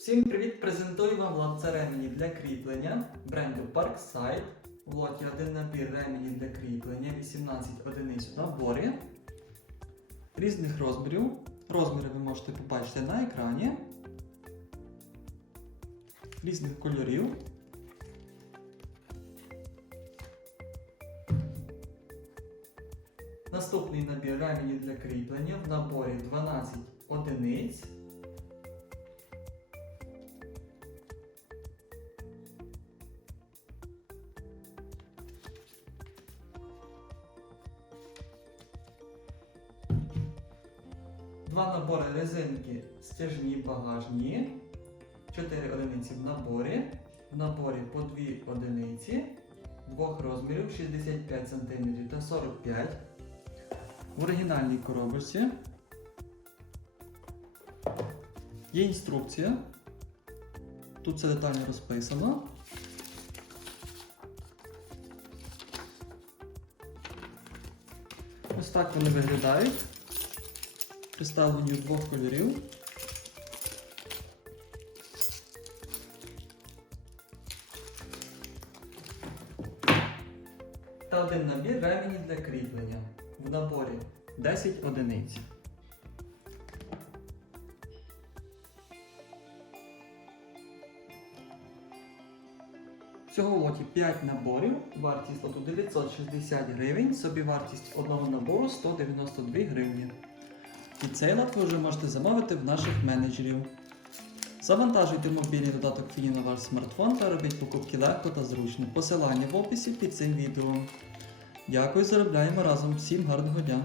Всім привіт! Презентую вам ланце ремені для кріплення бренду Parkside. В лоті один набір ремені для кріплення, 18 одиниць в наборі різних розмірів. Розміри ви можете побачити на екрані. Різних кольорів. Наступний набір ремені для кріплення в наборі 12 одиниць. Два набори резинки стяжні багажні. 4 одиниці в наборі. В наборі по 2 одиниці двох розмірів 65 см та 45 В оригінальній коробочці є інструкція. Тут все детально розписано. Ось так вони виглядають. Представлені двох кольорів. Та один набір ремені для кріплення. В наборі 10 одиниць. Всього в лоті 5 наборів, вартість лоту 960 гривень, собівартість одного набору 192 гривні. І цей лад ви вже можете замовити в наших менеджерів. Завантажуйте мобільний додаток Фіні на ваш смартфон та робіть покупки легко та зручно. Посилання в описі під цим відео. Дякую, заробляємо разом. Всім гарного дня!